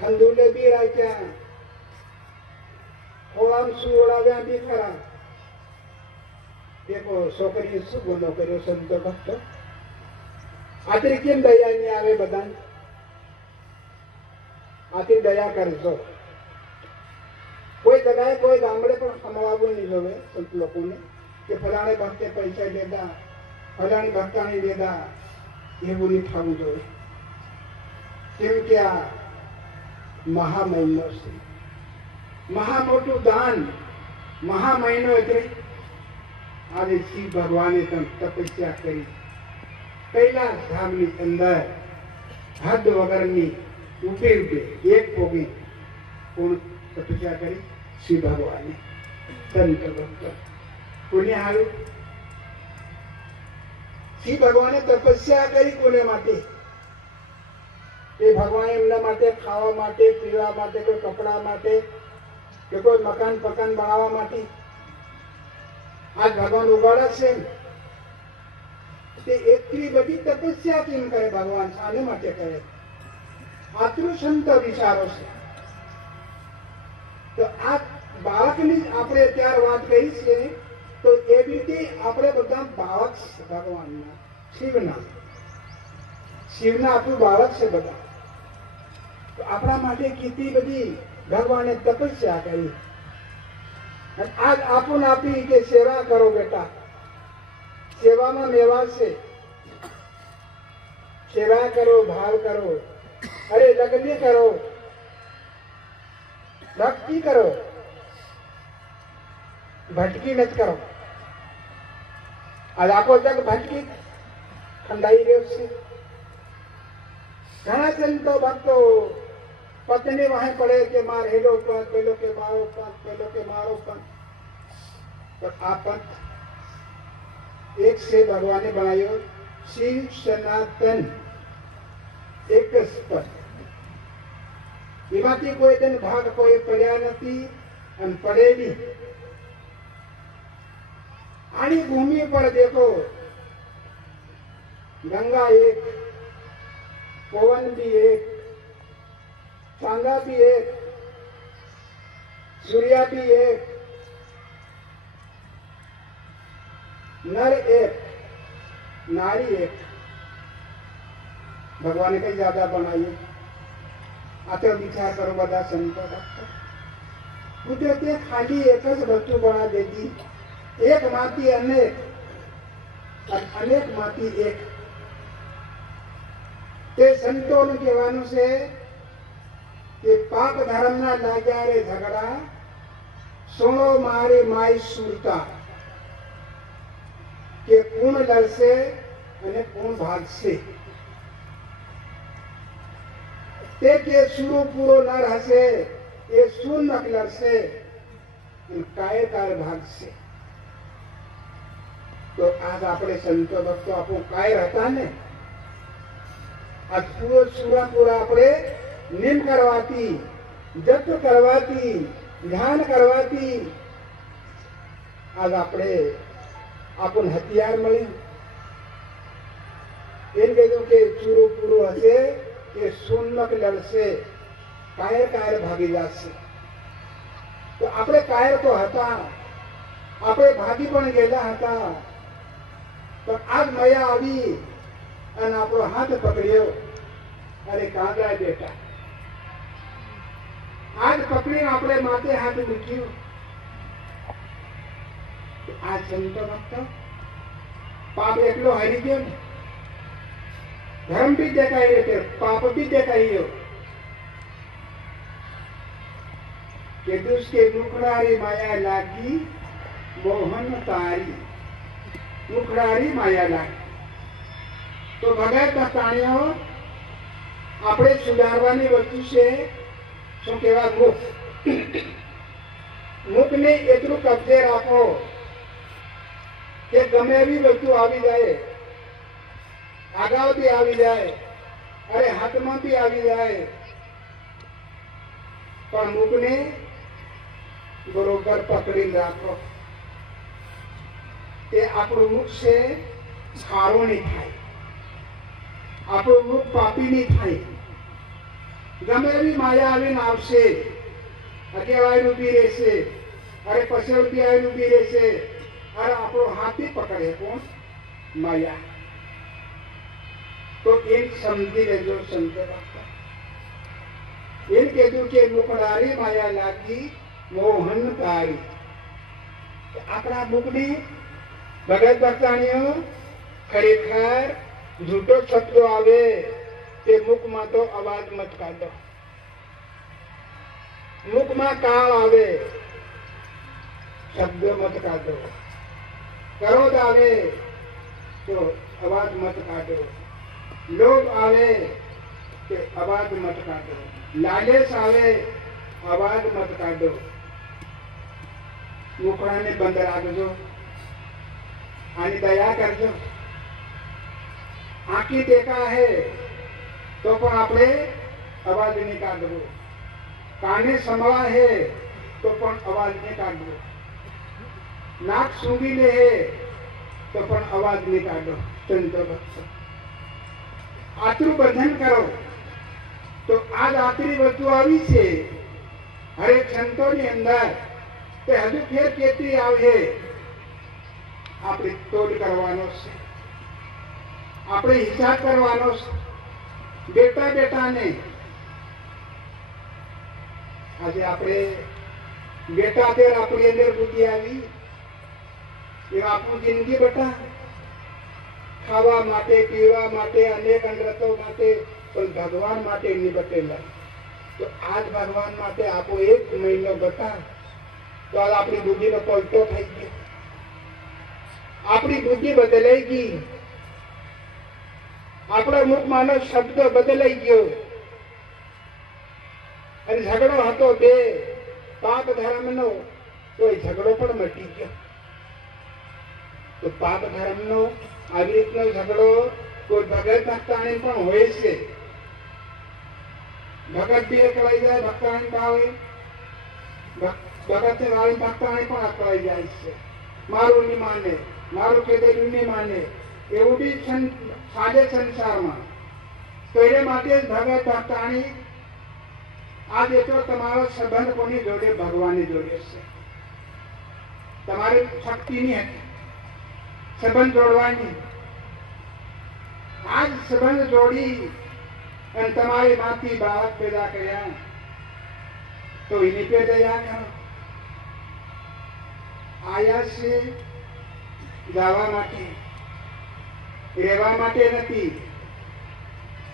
ખંદુલે બી રાખ્યા, ખોળામ સુવડાવ્યા બી ખરા. દેખો છોકરીએ શું ગુનો કર્યો સંતો ભક્તો? આથી કેમ દયા નહીં આવે બધાને? આથી દયા કરજો. કોઈ જગાએ કોઈ ગામડે પણ કમાવું નહીં જોવે સંત લોકોને કે ફલાણે ભક્તે પૈસા લીધા, ફલાણી ભક્તાને લીધા, એવું નહીં થવું જોઈએ. કેમ કે આ મહા મહિનો છે, મહા મોટું દાન, મહા મહિનો. એટલે આજે શિવ ભગવાને તપસ્યા કરી કૈલાસ ધામની અંદર હદ વગરની ઉભે ઉભે એક પોગી કોણ તપસ્યા કરી? શિવ ભગવાને. સંત ભક્ત કોને આવ્યું? શિવ ભગવાને તપસ્યા કરી કોને માટે? એ ભગવાન એમના માટે ખાવા માટે, પીવા માટે, કોઈ કપડા માટે, કે કોઈ મકાન પકાન બનાવવા માટે આજ ભગવાન ઉગાડા છે. તે એટલી બધી તપસ્યા કેમ કરે ભગવાન? શાને માટે કરે? આટલું સંત વિચારો છે. તો આ બાળકની આપણે અત્યારે વાત કરી છે, તો એ રીતે આપણે બધા બાળક છે ભગવાનના, શિવના. શિવના આપણું બાળક છે બધા. તો આપણા માટે કેટલી બધી ભગવાને તપસ્યા કરી. આજ આપણને આપી કે સેવા કરો બેટા, સેવામાં મેવા છે. સેવા કરો, ભાવ કરો, અરે લગ્ન કરો, ભક્તિ કરો, ભટકી નથી કરો. આજ આખો જગ ભટકી ખંડાઈ રહ્યો છે. ઘણા સંતો ભક્તો પત્ની વહાં પડે કે માર હેલો પંથ, પેલો કે મારો પંથ, પેલો કે મારો પંથ. પણ આ પંથ એક છે, ભગવાને બનાવ્યો શિવ સનાતન, એક જ પંથ. એમાંથી કોઈ દિન ભાગ કોઈ પડ્યા નથી અને પડે નહીં. આની ભૂમિ પર દેખો ગંગા એક, પવન भी एक, चांदा भी एक, सूर्या भी एक, नर एक, नारी एक. भगवान ने कई ज्यादा बनाइए. आते विचार करो बदा संतो भक्तो. कुदरते खाली एक જ વસ્તુ બના દેતી. એક માંથી અનેક, અનેક માંથી એક. તે સંતોનું કહેવાનું છે કે પાપ ધર્મના લાગ્યા રે ઝઘડા, સુણો મારી માય સુરતા. કે કોણ લડશે અને કોણ ભાગશે? તે કે સુરો પૂરો નર હશે એ શૂન્યક લડશે અને કાયર ભાગશે. તો આજ આપણે સંતો ભક્તો આપણું કાયર હતા ને, આ પૂરો સુરાપુરા આપણે નિમ કરવાથી, જપ કરવાથી, ધ્યાન કરવાથી આજ આપણે આપણને હથિયાર મળ્યું. એમ કીધું કે ચૂરો પૂરો હશે એ શૂન્યક લડશે, કાયર ભાગી જશે. તો આપણે કાયર તો હતા, આપણે ભાગી પણ ગયેલા હતા. પણ આજ મયા આવી અને આપણો હાથ પકડ્યો. અરે કાગડા બેટા, આજ પકડીને આપણે માથે હાથ મૂક્યું. આ સંતો ભક્તો પાપ એટલો હારી ગયો ને, ધર્મ બી દેખાઈ ગયો, પાપ બી દેખાઈ ગયો. કે દુષ્કે મુખડારી માયા લાગી, મોહન તારી. મુખડારી માયા લાગી. તો ભગત પ્રાણીઓ આપણે સુધારવાની વસ્તુ છે. શું કહેવાય? મુખ. મુખને એટલું કબજે રાખો કે ગમે એવી વસ્તુ આવી જાય, આગાવથી આવી જાય, અરે હાથમાં બી આવી જાય, પણ મુખને બરોબર પકડીને રાખો. તે આપણું મુખ છે ખારું નહીં થાય, આપણું મુખ પાપી નહીં થાય. ગમે એવી માયા આવીને આવશે, અકેવાઈ ઊભી રહેશે, અરે પછેડતી આવીને ઊભી રહેશે, અરે આપણો હાથી પકડે કોણ? માયા. તો એ સમજી લેજો સંત ભક્ત. એમ કીધું કે મુકડારી માયા લાગી મોહનકારી. આપણા મુખની ભગત ભક્તાણીઓ ખરેખર જૂઠો શબ્દો આવે તે મુખમાં તો અવાજ મત કાઢો. મુખમાં કાળ આવે શબ્દ મત કાઢો. ક્રોધ આવે તો અવાજ મત કાઢો. લોભ આવે કે અવાજ મત કાઢો. લાલચ આવે અવાજ મત કાઢો. મુખડાને બંધ રાખજો. આની દયા કરજો. આંખી ટેકા હે તો પણ આપણે અવાજ નહીં કાઢવો. કાને સંભળા હે તો પણ અવાજ નહીં કાઢવો. નાક સૂંઘી લે હે તો પણ અવાજ નહીં કાઢો. સંતો ભક્ત આતરું બંધન કરો. તો આજ આતરી વસ્તુ આવી છે હરેક સંતોની અંદર તે હજુ ફેર કેટલી આવે આપણે તોડ કરવાનો છે. આપણે હિસાબ કરવાનો છે. બેટા બેટાને આજે આપણે બેટા તેર આપણી અંદર બુદ્ધિ આવી એ આપણું જિંદગી બેટા ખાવા માટે પીવા માટે અનેક અનરતો માટે પણ ભગવાન માટે નહીં બટેલા. તો આજ ભગવાન માટે આપો એક મહિનો બતા તો આજ આપણી બુદ્ધિનો પલટો થઈ ગયો. આપણી બુદ્ધિ બદલાઈ ગઈ. આપણા મુખમાંનો શબ્દ બદલાઈ ગયો. અને ઝઘડો હતો બે પાપ ધર્મનો તો એ ઝઘડો પણ મટી ગયો. તો પાપ ધર્મનો આવી રીતનો ઝઘડો કોઈ ભગત ભક્તાણી પણ હોય છે. ભગત બી અકળાઈ જાય, ભક્તાણી ભાવે ભગત ને વાળી ભક્તાણી પણ અકળાઈ જાય છે. મારું નહીં માને, મારું કીધેલું નહીં માને, એવું બી સાદે સંસારમાં. તો એને માટે ભગત ભક્તાણી આજ એટલો તમારો સંબંધ કોની જોડે? ભગવાનની જોડે છે. તમારી શક્તિની હતી સંબંધ જોડવાની. આજ સંબંધ જોડી અને તમારી માંથી બાળક પેદા કર્યા તો એની પે દયા કરો. આયા છે ગાવા માટે, રહેવા માટે નથી.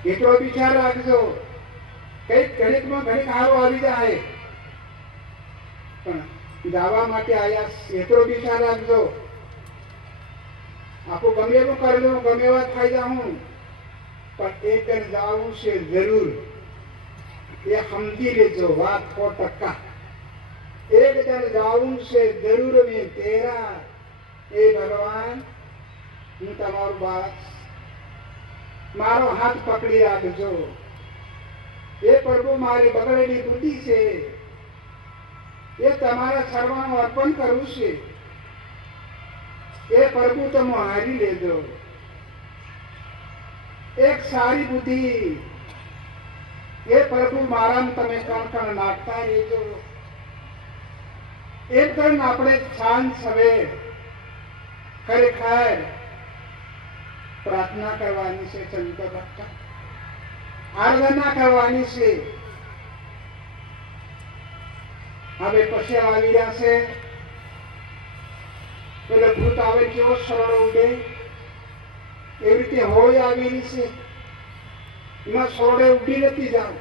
એટલો વિચાર રાખજો. કઈક ઘડીકમાં ઘડીક હારો આવી જાય પણ ગાવા માટે આયા એટલો વિચાર રાખજો. આપો ગમે એવું કરી લઉં, ગમે એવા થઈ જાઉં પણ એક જણ જાવું છે જરૂર. એ સમજી લેજો વાત 100%. એક જણ જાવું છે જરૂર. મેં તેરા એ ભગવાન હું તમારું બાળક, મારો હાથ પકડી રાખજો. એ પ્રભુ મારી બગડેલી બુદ્ધિ છે એ તમારા સર્વનું અર્પણ કરું છે. એ પ્રભુ તમે હારી લેજો. એક સારી બુદ્ધિ એ પ્રભુ મારામાં તમે કણ કણ નાખતા રહેજો. એક જણ આપણે સાંજ સવેર ખરેખર પ્રાર્થના કરવાની છે. સંત ભક્ત આરાધના કરવાની છે. હવે પછી આવી રહ્યા છે. પેલો ભૂત આવે કેવો સરળ ઉડે એવી રીતે હોળી આવેલી છે. એમાં સરળે ઉડી નથી જાવ.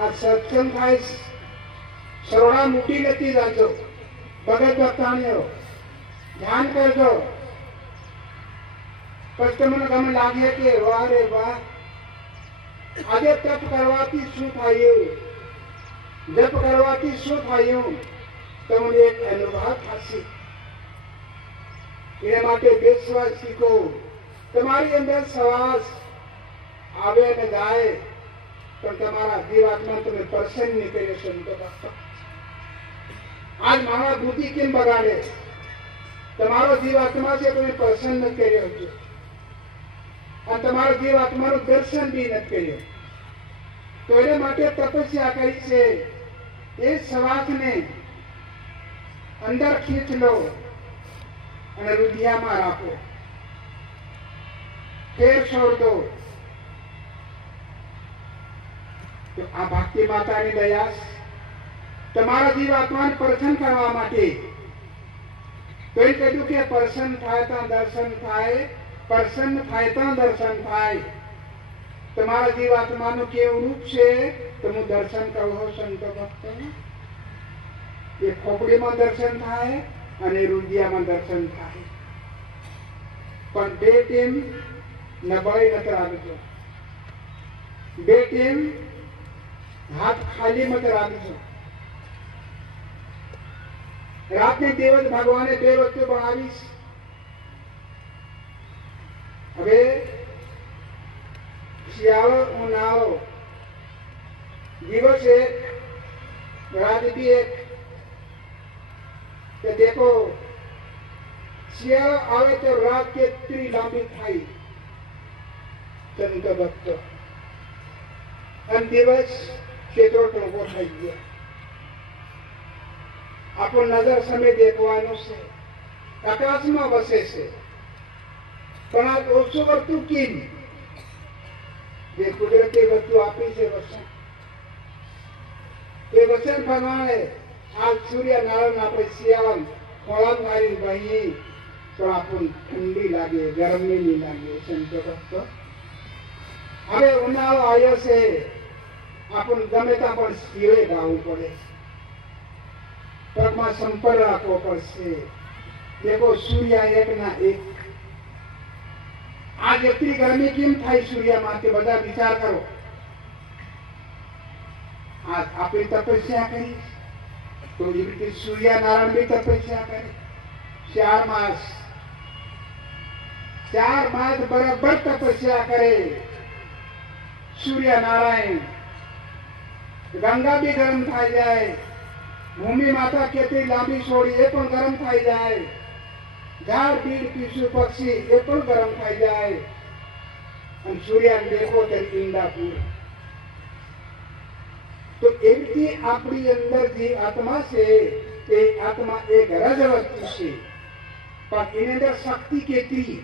આ સત્સંગ થાય સરળા મૂકી નથી જાજો. ભગત ભક્તાણીઓ ધ્યાન કરજો. પછી તમને ગમે લાગે કે વાહ રે વાહ આજે તપ કરવાથી શું થયું, જપ કરવાથી શું થયું, તમને એક અનુભવ થશે. એના માટે બેસવા શીખો. તમારી અંદર શ્વાસ આવે અને જાય પણ તમારા જીવાત્મા તમે પ્રસન્ન નહીં કરી સંતો ભક્ત. આજ મારા બુદ્ધિ કેમ બગાડે? તમારો જીવાત્મા છે તમે પ્રસન્ન નથી કર્યો છે અને તમારા જીવાત્માનું દર્શન બી નથી કર્યું. તો એને માટે તપસ્યા કરી છે. એ શ્વાસને અંદર ખીચ લો અને રુધિયામાં રાખો, ફેર છોડ દો. તો આ ભક્તિ માતાની દયા તમારા જીવાત્માને પ્રસન્ન કરવા માટે. તો એ કહ્યું કે પ્રસન્ન થાય ત્યાં દર્શન થાય, પ્રસન્ન થાય ત્યાં દર્શન થાય. તમારા જીવાત્માનું કેવું રૂપ છે તો હું દર્શન કહું સંતો ભક્તો. એ ખોપડીમાં દર્શન થાય અને રુધિયામાં દર્શન થાય. પણ બે ટીમ નબળાઈ નથી રાખજો, બે ટીમ હાથ ખાલી મત રાખજો. રાતની દેવત ભગવાને બે વસ્તુ બનાવીશ. હવે શિયાળો ઉનાળો, દિવસ એક रात भी एक કે देखो શિયાળો આવે તો રાત કેટલી લાંબી થાય સંત ભક્તો, અને દિવસ કેટલો ટૂંકો થઈ ગયો. આપણો નજર સામે દેખવાનું છે, આકાશમાં વસે છે, પણ આ ઓછું વર્તું કેમ? જે કુદરતી વસ્તુ આપી છે વસન, એ વચન પ્રમાણે આ સૂર્યનારાયણ આપણે શિયાળા ખોળામાં મારીને બહીએ તો આપણને ઠંડી લાગે, ગરમી નહીં લાગે. સંતો ભક્તો, હવે ઉનાળો આવ્યો છે, આપણને ગમે ત્યાં પણ શિરે ગાવું પડે, પગમાં સંપર્ક રાખવો પડશે. દેખો સૂર્ય એક ના એક. આ જેટલી ગરમી કેમ થાય સૂર્યમાં તે બધા વિચાર કરો. આપણે તપસ્યા કરી તો એ રીતે સૂર્યનારાયણ બી તપસ્યા કરે. 4 માસ 4 માસ બરાબર તપસ્યા કરે સૂર્યનારાયણ. ગંગા બી ગરમ થઈ જાય, ભૂમિ માતા કેટલી લાંબી છોડી એ પણ ગરમ થઈ જાય, ઝાડ બીડ પીસુ પક્ષી એ પણ ગરમ થઈ જાય. અને સૂર્યને દેખો તે ઈંડાપુર. તો એવી આપણી અંદર જે આત્મા છે એ આત્મા એક રજ વસ્તુ છે, પણ એની અંદર શક્તિ કેટલી.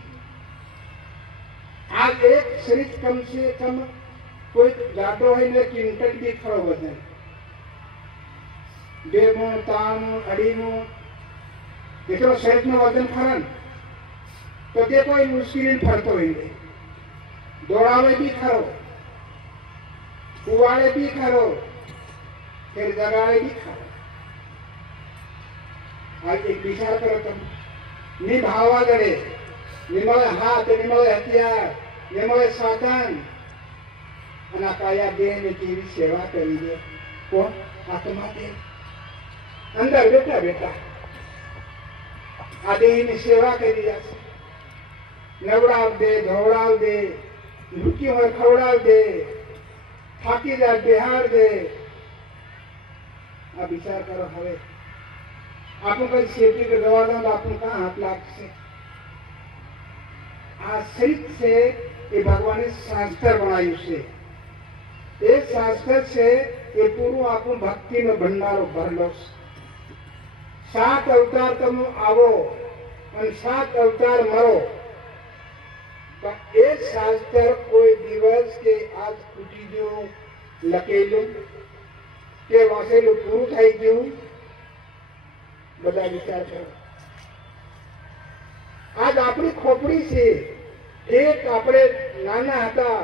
આ એક શરીર કમ છે કમ કોઈ જાતો હોય ને ક્વિન્ટલ બી ખરો વજન, 2 મણ 3 મણ 2.5 મણ એટલો શરીરનું વજન ખરા ને, તો તે કોઈ મુશ્કેલી ફરતો હોય, દોડાવે બી ખરો, કુવાડે બી ખરો, फिर जगाड़े भी खा. आज एक विचार करो तुम, निभावा गड़े, निमळे हाथ, निमळे हथियार, निमळे साधन, અને કાયા દેહને કેવી સેવા કરી દે. કોણ? આત્મા દેહ અંદર બેઠા બેઠા આ દેહની સેવા કરી રહ્યા છે. નવડાવ દે, ધોવડાવ દે, ભૂખ્યું હોય ખવડાવ દે, થાકી જાય બિહાર દે. આ વિચાર કરો. હવે આપણું કઈ શેઠી કે દવા દો આપણું કાં હાથ લાગશે? આ શરીર છે એ ભગવાને શાસ્ત્ર બનાવ્યું છે. એ શાસ્ત્ર છે એ પૂરું આપણું ભક્તિનો ભંડારો ભરેલો છે. 7 અવતાર તમે આવો અને 7 અવતાર મરો, પણ એ શાસ્ત્ર કોઈ દિવસ કે આજ ખૂટી ગયું, લખેલું કે વાંચેલું પૂરું થઈ ગયું? બધા વિચાર કરો. આજ આપણી ખોપડી છે. એક આપણે નાના હતા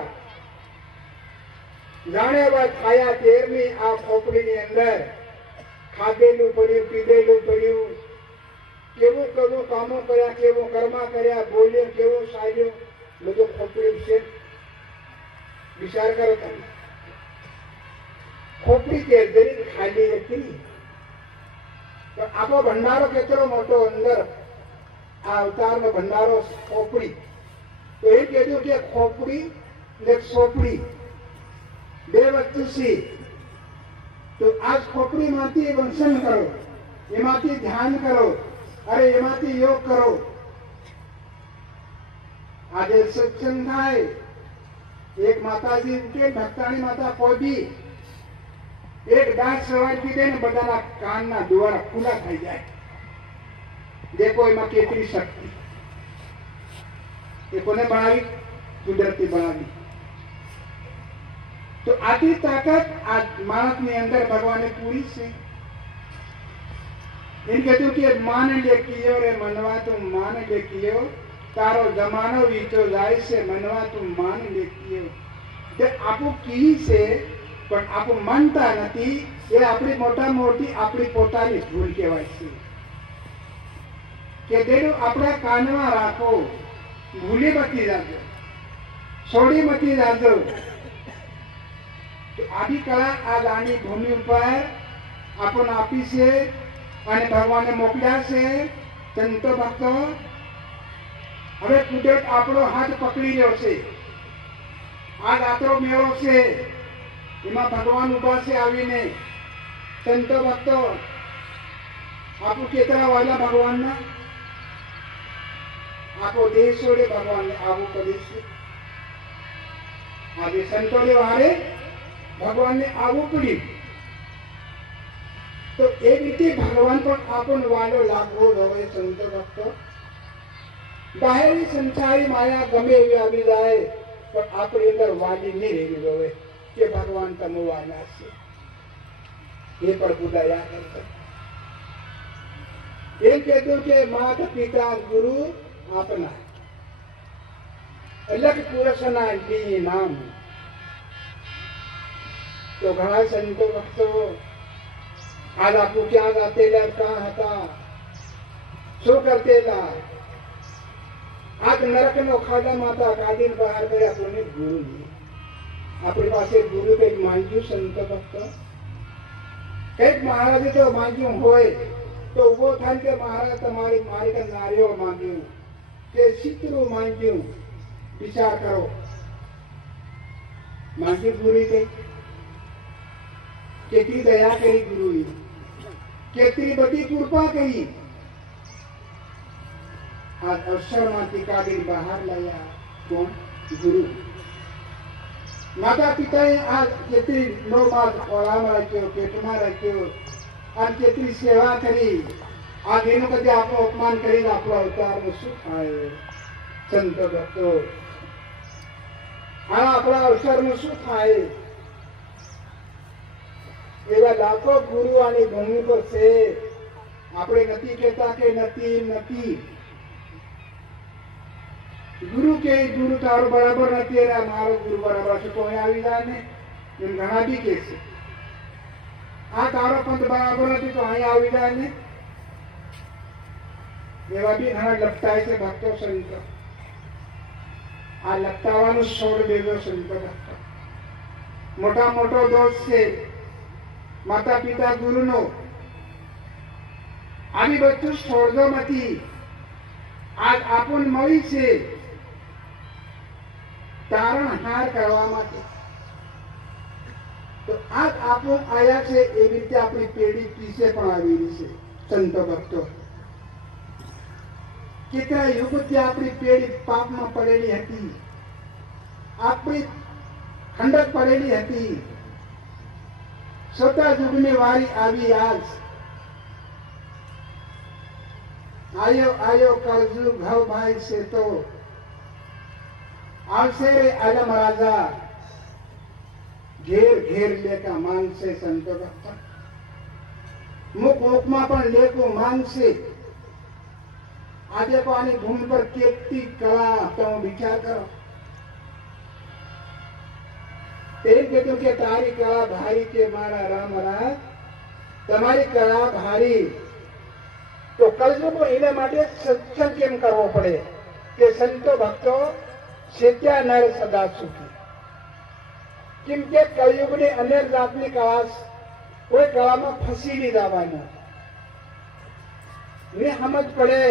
જાણ્યા ખાયા તેરની આ ખોપડીની અંદર ખાધેલું પડ્યું, પીધેલું પડ્યું, કેવું કેવું કામો કર્યા, કેવું કર્મા કર્યા, બોલ્યું કેવું સાર્યું, બધું ખોપડી છે. વિચાર કરો તમે. ખોપડી કે જરીક ખાલી હતી, તો આપણો ભંડારો કેટલો મોટો અંદર, આ અવતારનો ભંડારો ખોપડી. તો એ કહેતું કે ખોપડી ને સોપડી બે વસ્તુ છે. તો આ ખોપડીમાંથી વંચન કરો, એમાંથી ધ્યાન કરો, અરે એમાંથી યોગ કરો. આજે સત્સંગ થાય एक माताजी के भक्तानी माता कोई भी एक डांस सवार की दे ने बधाना कानना द्वारा खुला થઈ જાય देखो એમાં કેટલી શક્તિ એ કોને બનાવી કુદરતી બનાવી तो आधी ताकत आज मानव ની અંદર ભગવાને પૂરી છે એમ કહેતું કે માન લે કિયો રે મનવા તું માન લે કિયો તારો જમાનો વીતો જાય છે મનવા તું માન લે કિયો તે આપું કી છે પણ આપું માનતા નથી એ આપણી મોટા મોટી આપણી પોતાની ભૂલ કહેવાય છે કે દેડું આપણા કાનમાં રાખો ભૂલી મતી જાજો છોડી મતી જાજો तो आदि कला आज आनी भूमि पर अपन आपी से અને ભગવાને મોકલ્યા છે સંતો ભક્તો હવે કુદરત આપણો હાથ પકડી રહ્યો છે આ રાત્રો મેળો છે એમાં ભગવાન ઉભા છે આવીને સંતો ભક્તો આપણું કેટલા વાલા ભગવાનના આખો દેશ છોડે ભગવાનને આવું કર્યું છે આજે સંતોને વારે ભગવાનને આવું પડ્યું तो एक रीति भगवान पर आपन वालो लागो रहे संत भक्त बाहरी संसारी माया गमे हुई आवी जाए पर आपने अंदर वाली नहीं रही रहे कि भगवान तमवाना से ये पर बुदाया करता एक कहते के माता पिता गुरु अपना अलग पुरुषना दी नाम तो घना संतो भक्तों आज आपको क्या जाते कहाँ था शो करते ला आज नरक नो खादा माता कादिन बाहर गया अपने गुरु जी अपने पास एक गुरु के मांझू संत भक्त एक महाराज तो मांझू होए तो वो था के महाराज तुम्हारी मारी का नारियो मांझू के चित्रो मांझू विचार करो मांझू गुरु के केतरी दया करी गुरु केतरी बड़ी कृपा करी आज अवसर माती कादिन बाहर लाया कौन गुरु माता पिता आज केतरी नो मास ओलाम रख्यो पेटमा रख्यो और केतरी सेवा करी आज एनु कदे आपनो अपमान करी आपनो अवतार में सुख आए संत भक्तो आ आपला अवसर में सुख आए एवं लाखों गुरु आनी भूमि पर से आपने नती कहता के नती गुरु के गुरु तारो बराबर नती है मारो गुरु बराबर से कोई आवी जाने इन घना भी कैसे आ तारो पंथ बराबर नती तो आई आवी जाने एवं भी घना लगता है से भक्तों संत आ लगतावानु छोड़ देवो संत भक्त मोटा मोटो दोष से माता पिता गुरु नो आवी बच्चों छोड़ो मती आज आपन मળી છે તારણ હાર કરવા માટે તો આજ આપો આયા છે એ રીતે આપણી પેઢી પીછે પણ આવી રહી છે સંત ભક્તો કેટલા યુગથી આપણી પેઢી પાપમાં પડેલી હતી આપણી ખંડક પડેલી હતી स्वतः युग में वारी आवी आज आयो आयो कलजुग घव भाई से तो आवसे रे आलम राजा घेर घेर लेका मान से संतो भक्त मुख मुखमा पण लेको मान से आजे को आनी भूमि पर केती कला तो विचार करो तेरे कहते के तारी कला भारी के मारा राम राज તમારી કલા ભારી તો કલયુગમાં એને માટે સત્સંગ કેમ કરવો પડે કે સંતો ભક્તો સેત્યા નર સદા સુખી કેમ કે કલયુગની અનેક જાતની કળા કોઈ કળામાં ફસી નહીં જવાનું ને સમજ પડે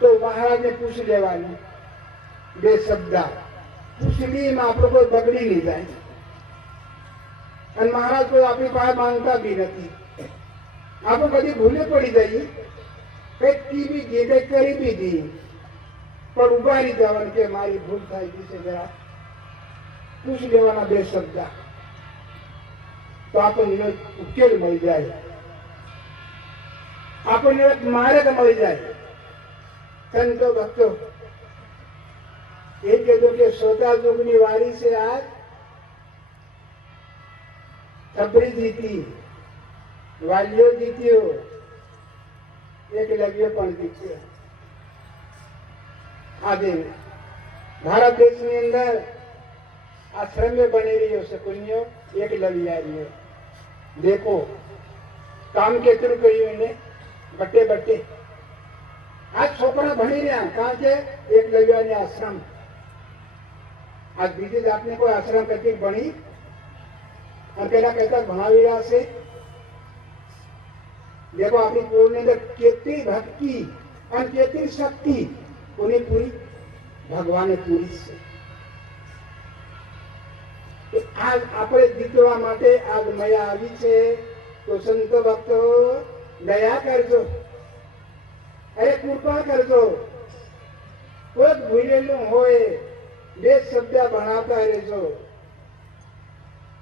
તો મહારાજને પૂછી લેવાનું બે શબ્દ પૂછડીમાં આપણો કોઈ બગડી નહીં જાય અને મહારાજ કોઈ આપણી પાસે માંગતા બી નથી આપણે કદી ભૂલે પડી જઈએ કઈક કી બી દી કઈક કરી બી દી પણ ઉભા રહી જવાનું કે મારી ભૂલ થઈ ગઈ છે જરા પૂછ લેવાના બે શબ્દ તો આપણને ઉકેલ મળી જાય, આપણને માર્ગ મળી જાય। સંતો ભક્તો એ કીધું કે સોતા યુગની વારી છે આજ છબરી જીતી, વાલીઓ જીત્યો, એકલવ્ય પણ જીત્યો। આજે ભારત દેશની અંદર આશ્રમ બની રહ્યો છે પુણ્યો એકલવ્ય આવ્યો। દેખો કામ કેટલું કર્યું એને બટ્ટે બટ્ટે। આ છોકરા ભણી રહ્યા કારણ કે એકલવ્યની આશ્રમ। આજ બીજી જાતને કોઈ આશ્રમ કરતી ભણી અને પેલા કહેતા ભણાવી રહ્યા છે। देखो अपनी पूर्ण अंदर कितनी भक्ति और कितनी शक्ति उन्हें पूरी भगवान ने पूरी से आज આપણે જીતવા માટે આજ મયા આવી છે તો સંતો ભક્તો દયા કરજો, અરે કૃપા કરજો। કોઈ ભૂલેલું હોય બે શબ્દ ભણાવતા રહેજો,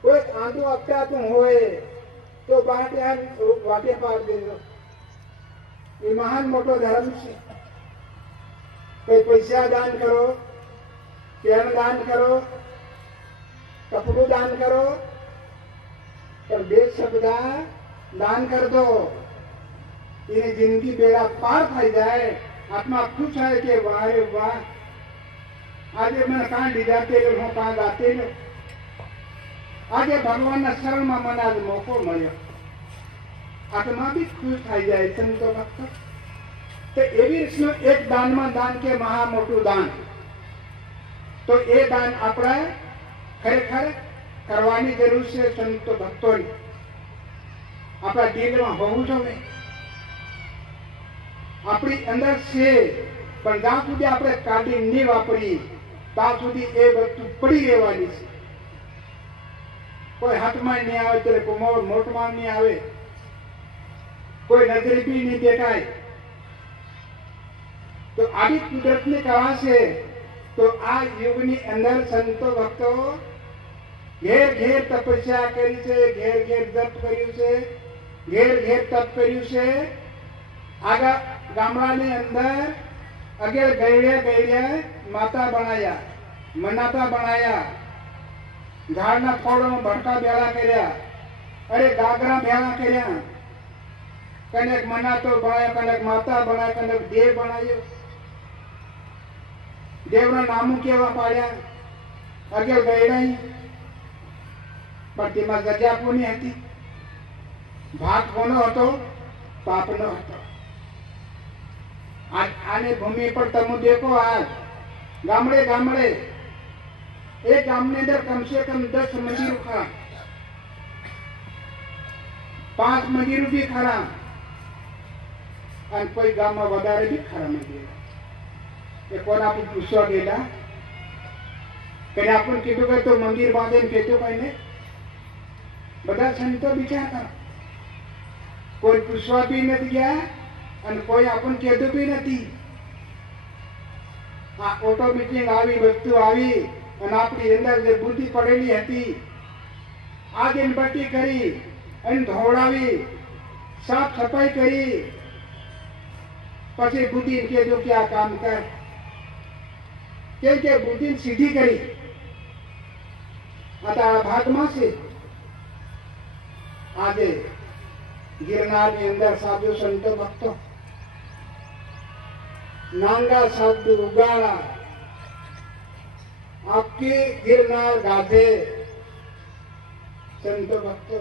કોઈ આંધું અપટાતું હોય तो वाटे पार देजो। ये महान मोटो धर्म से कोई पैसा दान करो, पेड़ दान करो, कपड़ू दान करो, पर बे शब्द दान कर दो, इन्हें जिंदगी बेड़ा पार थी जाए। आत्मा खुश है कि वाह रे वाह आज मैंने कहाँ ली जाते हूँ, कहाँ गाते लो આજે ભગવાનના શરણમાં મને આજ મોકો મળ્યો, આત્મા બી ખુશ થઈ જાય। સંતો ભક્તો તો એવી રીતનું એક દાનમાં દાન કે મહા મોટું દાન, તો એ દાન આપણે ખરેખર કરવાની જરૂર છે। સંતો ભક્તોની આપણા દિલમાં હોવું જોઈએ, આપણી અંદર છે પણ જ્યાં સુધી આપણે કાઢી નહીં વાપરી ત્યાં સુધી એ વસ્તુ પડી રહેવાની છે। कोई हाथ में नहीं आवे तेरे को मोट में नहीं आवे, कोई नजर भी नहीं देखाय। तो आदि कुदरत ने कहा से तो आ युग ની અંદર સંતો ભક્તો ઘેર ઘેર તપસ્યા કરી છે, ઘેર ઘેર જપ કર્યું છે, ઘેર ઘેર તપ કર્યું છે। આગા ગામડાની અંદર અગેર ગયડે માતા બનાયા, મનાતા બનાયા, झाड़ना फोड़ो भटका भेड़ा कर्या, अरे गागरा भेड़ा कर्या, कनेक मना तो बनाया, कनेक माता बनाया, कनेक देव बनायो। देवना नामू केवा पाड्या अगे गयडाई पण तेमां जग्या कोनी हती, भाग कोनो हतो, पापनो हतो। आने भूमि पर तमु देखो आज गामड़े गामड़े एक गाम ने अंदर कम से कम 10 मंदिर खड़ा, 5 मंदिर भी खड़ा और कोई गाम में वधारे भी खड़ा मंदिर। ये कोण आपण पूछवा गेला कहीं आपण कीधु के तो मंदिर बांधे कहतो कहीं ने बधा संतो विचार कर, कोई पूछवा भी नहीं गया और कोई अपन कहतो भी नहीं। हाँ ऑटोमेटिक आवी वस्तु आवी અને આપણી અંદર જે બુદ્ધિ પડેલી હતી આગે બટ્ટી કરી અને ધોવડાવી સાફ સફાઈ કરી પછી બુદ્ધિ કીધું કે આ કામ કર, કેમ કે બુદ્ધિ સીધી કરી આ તારા ભાગમાં છે। આજે ગિરનારની અંદર સાધુ સંતો ભક્તો નાંગા સાધુ ઉગાડા आपके गिरनार गाथे संतो भक्तों।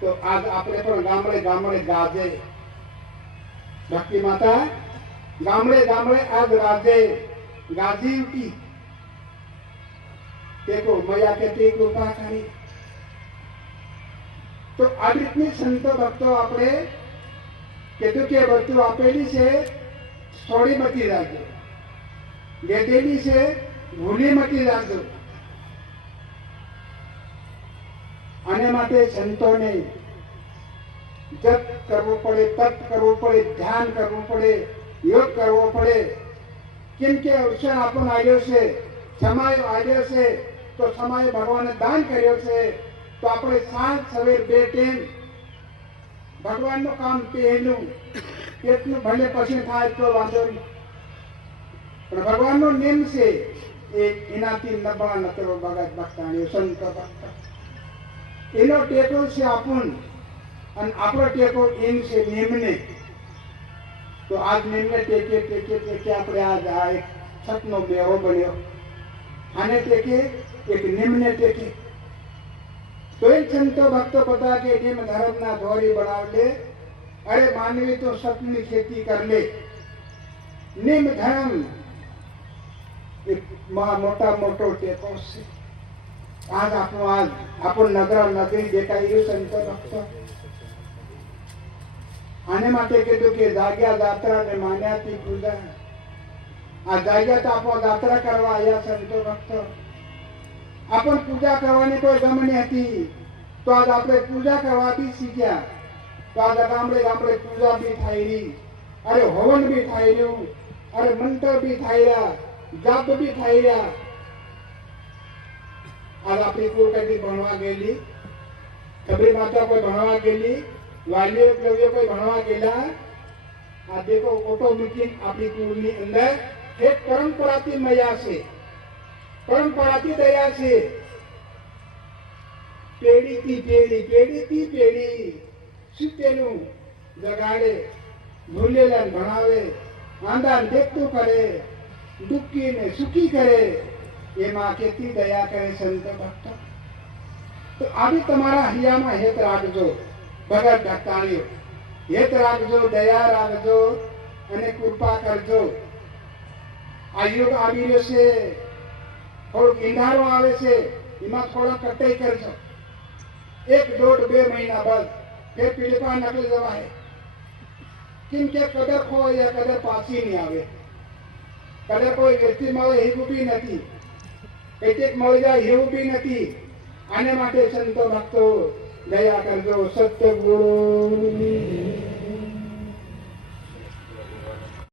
तो आज आपने पर गामड़े गामड़े गाजे भक्ति माता गामड़े गामड़े आज गाजे गाजी उठी। देखो मैया कहती कृपा करी तो आज इतनी संतो भक्तों आपने कहते के वस्तु आपेली से छोड़ी मती जाके देदेली से भूली मती जाजो। आने माटे संतोने जप करवो पड़े, तप करवो पड़े, ध्यान करवो पड़े, योग करवो पड़े। केम के अवसर आपन आयो से समय आयो से તો સમય ભગવાને દાન કર્યો છે, તો આપણે સાંજ સવેર 2 ટાઈમ ભગવાનનું કામ પહેલું એટલું ભલે પછી થાય તો વાંધો નહીં, પણ ભગવાનનો નિયમ છે એ એનાથી નબળા નતરો ભગત ભક્તાણીઓ સંત ભક્ત એનો ટેકો છે આપણ, અને આપણો ટેકો એમ છે નિયમને. તો આજ નિયમને ટેકે ટેકે ટેકે આપણે આજ આ એક છતનો બેવો બન્યો, આને ટેકે એક નિયમને ટેકે. તો એ સંતો ભક્તો બધા કે નિયમ ધર્મના ધોરી બનાવ લે, અરે માનવી તો સતની ખેતી કર લે. નિયમ ધર્મ એક મોટા મોટો ટેકો છે. આજ આપણું નગર નગરી દેખાય સંતો ભક્તો આને માટે કીધું કે જાગ્યા જાત્રા ને માન્યાથી પૂજા. આ જાગ્યા તો આપણો જાત્રા કરવા આવ્યા સંતો ભક્તો. આપણ પૂજા કરવાની કોઈ ગમ નહીં હતી, તો આજ આપણે પૂજા કરવા બી શીખ્યા. તો આજ ગામડે ગામડે પૂજા બી થાય રહી, અરે હવન બી થાય રહ્યું, અરે મંત્ર બી થાય રહ્યા, જાપ બી થાય રહ્યા. આજ આપણી કુળ કદી ભણવા ગયેલી, ખબરી માતા કોઈ ભણવા ગયેલી, વાલીઓ એકલવ્ય કોઈ ભણવા ગયેલા. આ દેખો ઓટોમેટિક આપણી કુળની અંદર એક પરંપરાથી મયા છે, પરંપરાથી દયા છે. પેઢીથી પેઢી, પેઢીથી પેઢી શીખેલું જગાડે, ભૂલેલા ભણાવે, આંદાન દેખતું કરે, દુઃખીને સુખી કરે, એમાં કેટલી દયા કરે સંત ભક્ત. તો આવી તમારા હૈયામાં હેત રાખજો ભગત ભક્તાણીઓ, હેત રાખજો, દયા રાખજો અને કૃપા કરજો. આ યુગ આવી રહ્યો છે, થોડુંક ઈંધારો આવે છે, એમાં થોડા કટાઈ કરજો. 1-1.5-2 મહિના બાદ ફેર પીલીપા નકલી જવાય. કેમ કે કદર ખોય કદર પાછી નહીં આવે. કદર કોઈ વ્યક્તિ મળે એવું બી નથી, કેટલીક મળી જાય એવું બી નથી. આને માટે સંતો ભક્તો દયા કરજો. સત્ય ગુરુ